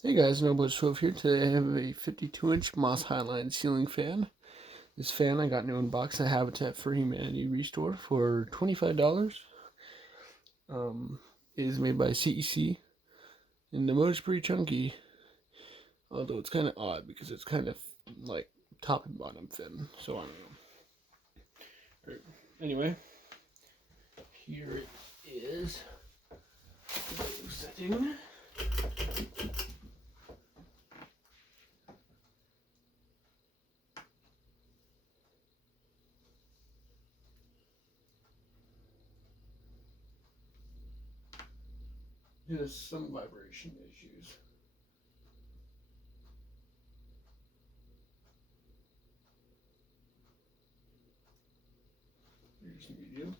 Hey guys, Noble12 here. Today I have a 52-inch Moss Highline ceiling fan. This fan I got new in box. I have it at For Humanity Restore for $25. It is made by CEC, and the motor's pretty chunky. Although it's kind of odd because it's kind of like top and bottom thin. So I don't know. Right. Anyway, here it is. Setting. It has some vibration issues. Here's the medium.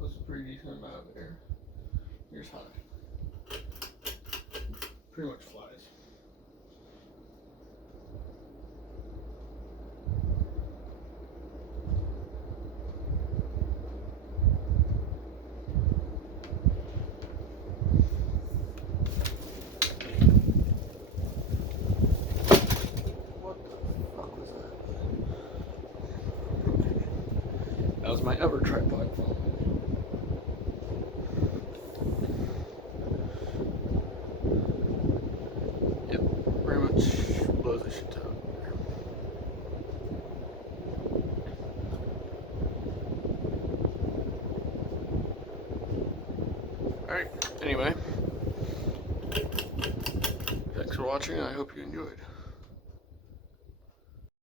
That's a pretty decent amount of air. Here's high. Pretty much flies. What the fuck was that? That was my other tripod phone. Yep, pretty much blows the shit out. Alright, anyway. Thanks for watching, and I hope you enjoyed.